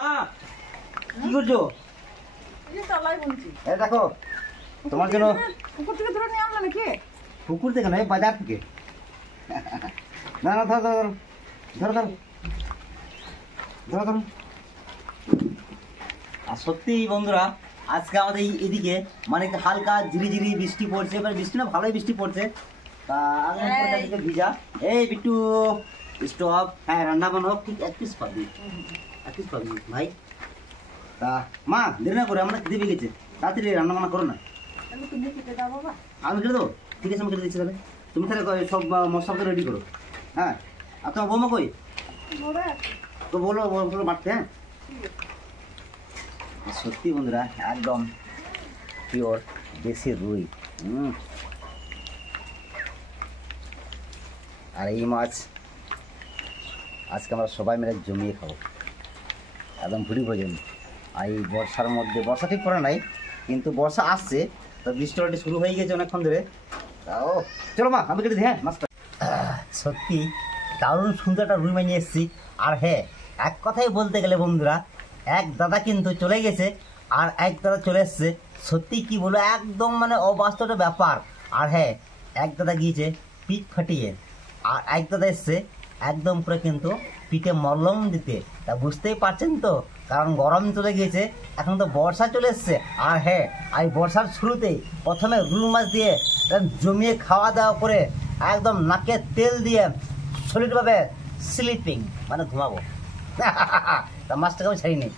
কি করছো? দেখো তোমার জন্য পুকুর থেকে ধরে নিয়ে আনলে নাকি? পুকুর থেকে নয়, বাজার থেকে। না না, ধরো ধরো ধরো ধরো ধরো ধরো। আর সত্যি বন্ধুরা, আজকে আমাদের এদিকে মানে হালকা ঝিরিঝিরি বৃষ্টি পড়ছে, এবার বৃষ্টি না ভালোই বৃষ্টি পড়ছে। তা আগে ভিজা। এই বিট্টু স্টপ। হ্যাঁ, রান্না বান্না ঠিক এক পিস পাবি ভাই। তা মা দেরি না করে, আমরা খেতে পেয়ে গেছে, তাড়াতাড়ি রান্না বান্না করো না। আমি কেটে দেবো? ঠিক আছে, আমি কেটে দিচ্ছি। তাহলে তুমি তাহলে সব মশলা রেডি করো। হ্যাঁ, আর তোমার বৌমা কই? তো বলো বলো মারতে। হ্যাঁ, সত্যি বন্ধুরা একদম পিওর দেশি রুই। আর এই মাছ আজকে আমরা সবাই মিলে জমিয়ে খাবো, একদম ভুড়ি ভোজন। আর এই বর্ষার মধ্যে, বর্ষা ঠিক পড়ে নাই কিন্তু বর্ষা আসছে, তো বৃষ্টি অলরেডি শুরু হয়ে গেছে অনেকক্ষণ ধরে। ও চলো মা, আমি কেটে দিই। হ্যাঁ, মাছটা সত্যি দারুণ সুন্দর একটা রুই মাছ নিয়ে এসেছি। আর হ্যাঁ, এক কথাই বলতে গেলে বন্ধুরা, এক দাদা কিন্তু চলে গেছে আর এক দাদা চলে এসছে। সত্যি কি বলবো, একদম মানে অবাস্তব ব্যাপার। আর হ্যাঁ, এক দাদা গিয়েছে পিঠ ফাটিয়ে, আর এক দাদা এসছে একদম পুরো কিন্তু পিঠে মলম দিতে। তা বুঝতেই পারছেন তো, কারণ গরম চলে গিয়েছে, এখন তো বর্ষা চলে এসছে। আর হ্যাঁ, এই বর্ষার শুরুতেই প্রথমে রুই মাছ দিয়ে জমিয়ে খাওয়া দাওয়া করে একদম নাকে তেল দিয়ে সলিডভাবে স্লিপিং মানে ঘুমাবো। তা মাছটাকে আমি ছাড়িনি।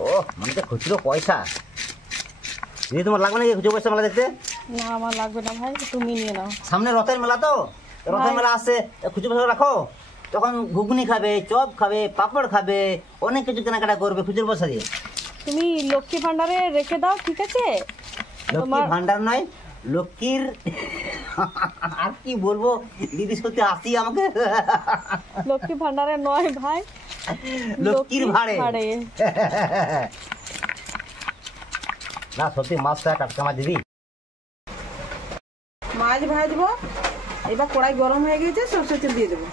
ও মানে তো খুচরো পয়সা দিদি, তোমার লাগবে নাকি খুচরো পয়সা মেলা দেখতে? না, আমার লাগবে না ভাই, তুমি নিয়ে নাও। সামনে রথের মেলা, তো রথের মেলা আসছে, খুচরো পয়সা রাখো। তখন ঘুগনি খাবে, চপ খাবে, পাপড় খাবে, অনেক কিছু কেনাকাটা করবে খুচরো পয়সা দিয়ে। তুমি লক্ষ্মী ভান্ডারে রেখে দাও, ঠিক আছে? লক্ষ্মী ভান্ডার নয়, লক্ষ্মীর আর কি বলবো দিদি, সত্যি আসি আমাকে। লক্ষ্মী ভান্ডারে নয় ভাই, লক্ষ্মীর ভাড়ে। না সত্যি মাছটা টাটকা মাছ দিদি। মাছ ভাজবো, এবার কড়াই গরম হয়ে গেছে, সরষের তেল দিয়ে দেবো।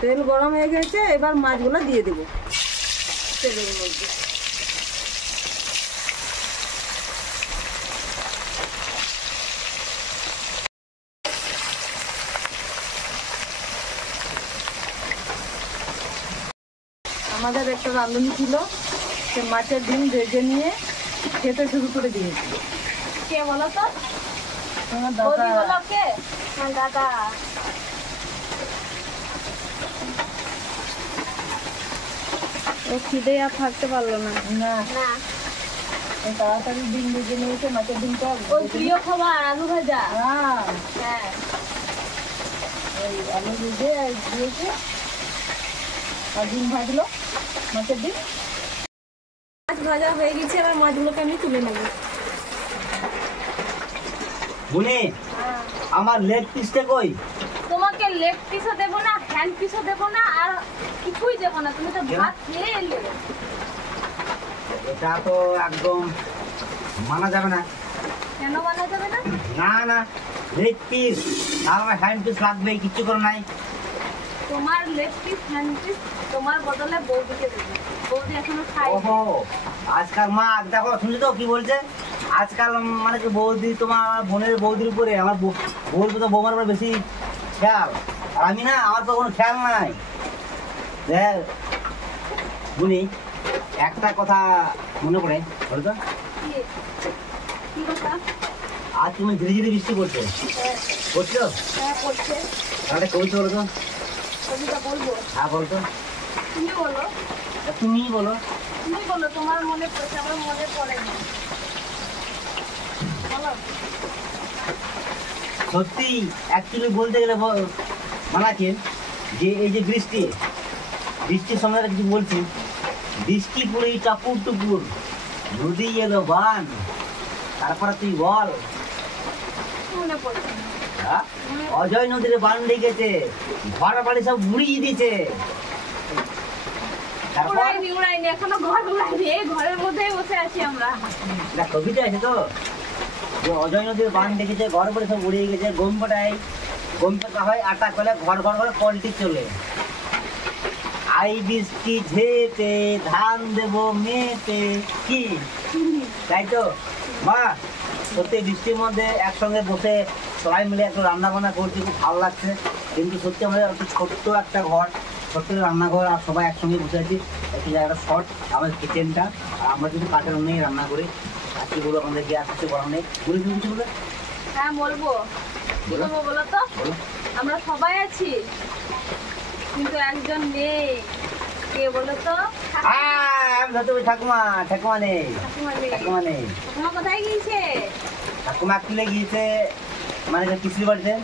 তেল গরম হয়ে গেছে, এবার মাছগুলো দিয়ে দেবো তেলের মধ্যে। আমাদের একটা রাঁধুনি ছিল, সে মাছের ডিম ভেজে নিয়ে খেতে শুরু করে দিয়েছিল। কে বলো তো? তোমার দাদা। কে? দাদা। ও খিদে আর থাকতে পারলো না। না না, তাড়াতাড়ি ডিম ভেজে নিয়েছে, মাছের ডিমটা ওই প্রিয় খাবার আলু ভাজা। হ্যাঁ, ওই আলু ভেজে দিয়েছে আর ডিম ভাজলো, মাছের ডিম। মাছ ভাজা হয়ে গেছে, এবার মাছগুলোকে আমি তুলে নেবো। বুনি, আমার লেগ পিসটা কই? তোমাকে লেগ পিসও দেবো না, হ্যান্ড পিসও দেবো না, আর কিছুই দেবো না। তুমি তো ভাত খেয়ে এলে। এটা তো একদম মানা যাবে না। কেন মানা যাবে না? না না, লেগ পিস আর আমার হ্যান্ড পিস লাগবে, কিচ্ছু করে নাই। তোমার লেগ পিস হ্যান্ড পিস তোমার বদলে বৌদিকে দেবো। বৌদি এখনো খাই। ওহো, আজকাল মা দেখো, শুনছো তো কি বলছে? আজকাল মানে কি বৌদি, তোমার বোনের বৌদির উপরে আমার বউর তো বৌমার উপরে বেশি খেয়াল, আর আমি না, আমার তো কোনো খেয়াল নাই। দেখ বুনি, একটা কথা মনে পড়ে, বলো তো। কি কথা? আজ তুমি ধীরে ধীরে বৃষ্টি পড়ছে, পড়ছো? হ্যাঁ, পড়ছে। তাহলে কবিতা বলো তো। কবিতা বলবো? হ্যাঁ বলতো। তুমি বলো। তুমিই বলো। তুমি বলো, তোমার মনে পড়ছে, আমার মনে পড়ে না। বলো। সত্যি অ্যাকচুয়ালি বলতে গেলে মানাকে যে এই যে বৃষ্টির সময় কিছু বলছি, বৃষ্টি পড়ে টাপুর টুপুর, নদী এলো বান, তারপরে তুই বল। মনে পড়ছে। হ্যাঁ? অজয় নদীর বান ডেকেছে, ঘর বাড়ি সব উড়িয়ে দিয়েছে। তারপর উড়াইনি এখনো ঘর উড়াইনি, এই ঘরের মধ্যেই বসে আছি আমরা। না কবিতা আছে তো, যে অজয় নদীর বান ডেকেছে, ঘর বাড়ি সব উড়িয়ে গেছে, গম পাটায় গম পাকা হয়, আটা করলে ঘর ঘর ঘর পল্টি চলে। আই বৃষ্টি ঝেপে ধান দেবো মেপে, কি তাই তো মা? সত্যি বৃষ্টির মধ্যে একসঙ্গে বসে সবাই মিলে একটু রান্না বান্না করছি, খুব ভালো লাগছে। কিন্তু সত্যি আমাদের একটু ছোট্ট একটা ঘর, ছোট্ট রান্নাঘর, আর সবাই একসঙ্গে বসে আছি। একটু জায়গাটা শর্ট আমাদের কিচেনটা, আর আমরা কিন্তু কাঠের উন্নয়ন রান্না করি। আর কি বলবো, আমাদের গ্যাস কিছু করার নেই। বলে তুমি কিছু বলে? হ্যাঁ বলবো, কি বলবো বলো তো? আমরা সবাই আছি কিন্তু একজন নেই, কে বলো তো? ঠাকুমা, ঠাকুমা নেই, ঠাকুমা নেই। ঠাকুমা নেই। ঠাকুমা কোথায় গিয়েছে? ঠাকুমা একটু গিয়েছে মানে পিসির বাড়িতে,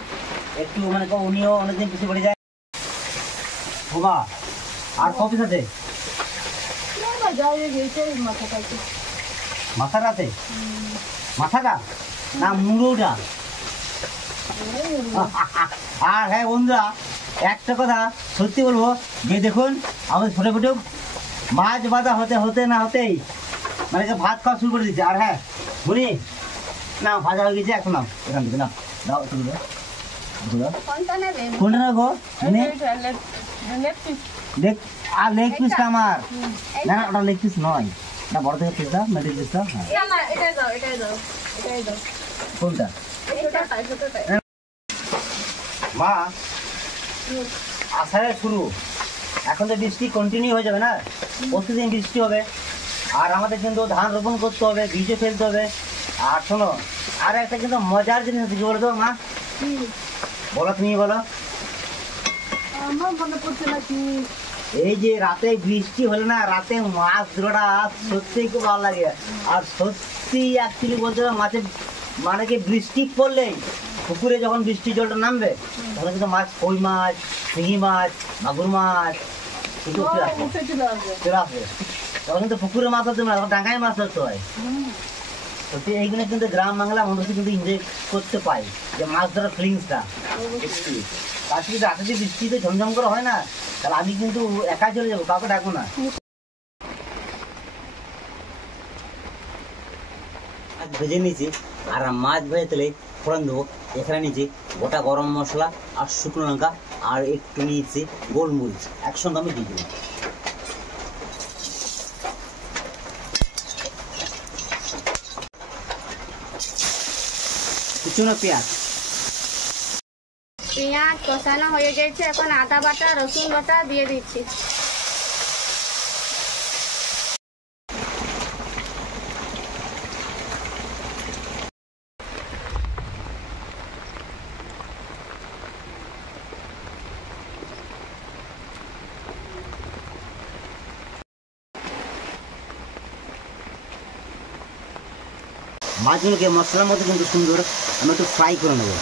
একটু মানে উনিও অনেকদিন পিসির বাড়ি যায়। বাবা আর কপিস আছে? মাথাটা আছে? মাথাটা না মুড়োটা? আর হ্যাঁ বন্ধুরা, একটা কথা সত্যি বলবো, যে দেখুন আমাদের ছোটো ফুটো মাছ বাঁধা হতে হতে না হতেই মানে ভাত খাওয়া শুরু করে দিচ্ছে। আর হ্যাঁ বুনি না, ভাজা হয়ে গেছে, এখন নাও এখান থেকে, না দাও একটু দিলো। কোনটা নেবে? কোনটা নেবো? লেগ, আর লেগ পিসটা আমার। না না, ওটা লেগ পিস নয়, না বড় থেকে পিসটা, মিডিল পিসটা। হ্যাঁ না না, এটাই দাও, এটাই দাও, এটাই দাও। কোনটা? ছোটটাই, ছোটটাই। মা আষাঢ়ের শুরু, এখন তো বৃষ্টি কন্টিনিউ হয়ে যাবে না, প্রতিদিন বৃষ্টি হবে। আর আমাদের কিন্তু ধান রোপণ করতে হবে, বীজে ফেলতে হবে। আর শোনো, আর একটা কিন্তু মজার জিনিস আছে, কি বলো তো মা? বলো, তুমি বলো। আমার মনে পড়ছে না কি, এই যে রাতে বৃষ্টি হলে না, রাতে মাছ ধরাটা সত্যিই খুব ভালো লাগে। আর সত্যি অ্যাকচুয়ালি বলতে হবে, মাছের মানে কি বৃষ্টি পড়লেই পুকুরে যখন বৃষ্টির জলটা নামবে, তখন কিন্তু মাছ, কই মাছ, শিঙি মাছ, মাগুর মাছ কিন্তু চলে আসবে। তখন কিন্তু পুকুরে মাছ ধরতে না, তখন ডাঙায় মাছ ধরতে হয়। সত্যি এইগুলো কিন্তু গ্রাম বাংলা মানুষ কিন্তু এনজয় করতে পায়, যে মাছ ধরার ফিলিংসটা। তার যদি রাতে যদি বৃষ্টিতে ঝমঝম করে হয় না, তাহলে আমি কিন্তু একা চলে যাবো, কাউকে ডাকবো না। ভেজে নিয়েছি, আর মাছ ভেজে তেলে ফোড়ন দেবো। এখানে নিয়েছি গোটা গরম মশলা আর শুকনো লঙ্কা, আর একটু নিয়েছি গোলমরিচ, একসঙ্গে আমি দিয়ে দেবো। কুচনো পেঁয়াজ, পেঁয়াজ কষানো হয়ে গেছে, এখন আদা বাটা রসুন বাটা দিয়ে দিচ্ছি। মাছগুলোকে মশলার মধ্যে কিন্তু সুন্দর আমি একটু ফ্রাই করে নেবো।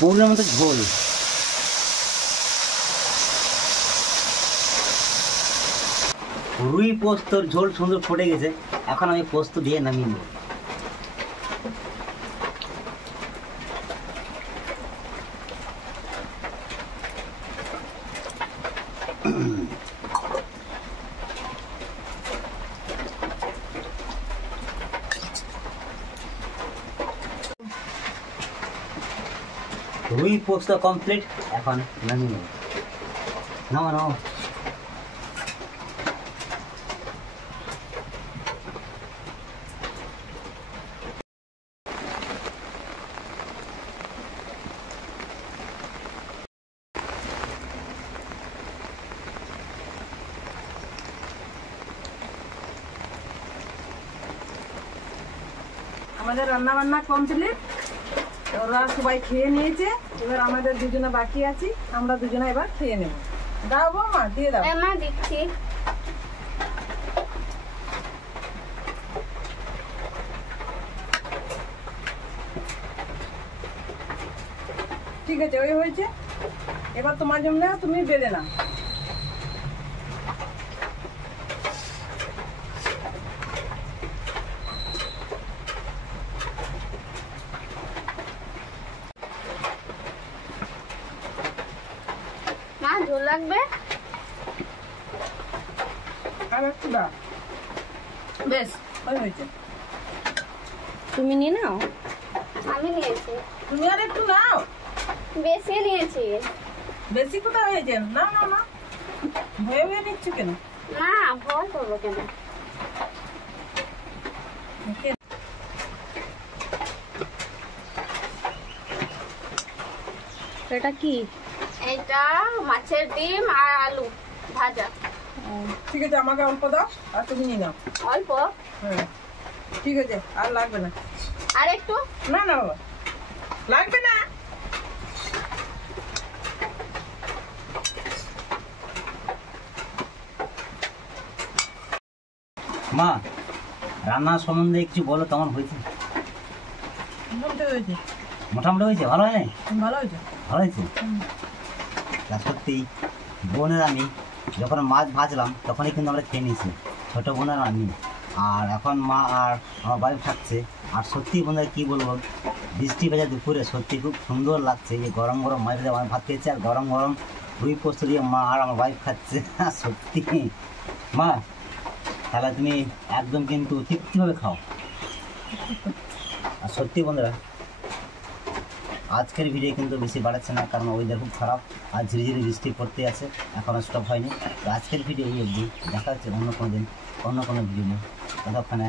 পৌনের মতো ঝোল, রুই পোস্তর ঝোল সুন্দর ফুটে গেছে। এখন আমি পোস্ত দিয়ে নামিয়ে নেব। রুই পোস্ত কমপ্লিট, এখন নামিয়ে নেব। নামা নাও। আমাদের রান্না বান্না কমপ্লিট, ওরা সবাই খেয়ে নিয়েছে। এবার আমাদের দুজনে বাকি আছি, আমরা দুজনে এবার খেয়ে নেব। দাও বৌমা, দিয়ে দাও। মা দিচ্ছি। ঠিক আছে, ওই হয়েছে। এবার তোমার জন্য তুমি বেড়ে নাও। ঝোল লাগবে? আর একটু দাও। বেশ হয়েছে। তুমি নিয়ে নাও। আমি নিয়েছি। তুমি আর একটু নাও। বেশি নিয়েছি। বেশি কোথায় হয়েছে? না না না, ভয়ে ভয়ে নিচ্ছ কেন? না, ভয় করবো কেন? এটা কি? এটা মাছের ডিম আর আলু ভাজা। ঠিক আছে, আমাকে অল্প দাও আর তুমি নিয়ে নাও। অল্প? হ্যাঁ ঠিক আছে, আর লাগবে না। আর একটু? না না বাবা, লাগবে না। মা, রান্না সম্বন্ধে কিছু বলো, কেমন হয়েছে? মোটামুটি হয়েছে। মোটামুটি হয়েছে? ভালো হয় নাই? ভালো হয়েছে। ভালো হয়েছে। তা সত্যি বোনের আমি যখন মাছ ভাজলাম তখনই কিন্তু আমরা খেয়ে নিয়েছি, ছোটো বোনের আমি। আর এখন মা আর আমার বাড়ি থাকছে। আর সত্যি বোনের কী বলবো, বৃষ্টি ভেজা দুপুরে সত্যি খুব সুন্দর লাগছে। যে গরম গরম মাছ ভেজা ভাত খেয়েছি আর গরম গরম রুই পোস্ত দিয়ে মা আর আমার ওয়াইফ খাচ্ছে। সত্যি মা, তাহলে তুমি একদম কিন্তু তৃপ্তিভাবে খাও। আর সত্যি বন্ধুরা, আজকের ভিডিও কিন্তু বেশি বাড়াচ্ছে না, কারণ ওয়েদার খুব খারাপ আর ঝিরিঝিরি বৃষ্টি পড়তে আছে, এখনও স্টপ হয়নি। তো আজকের ভিডিও এই অবধি, দেখা হচ্ছে অন্য কোনো দিন অন্য কোনো ভিডিও নিয়ে। ততক্ষণে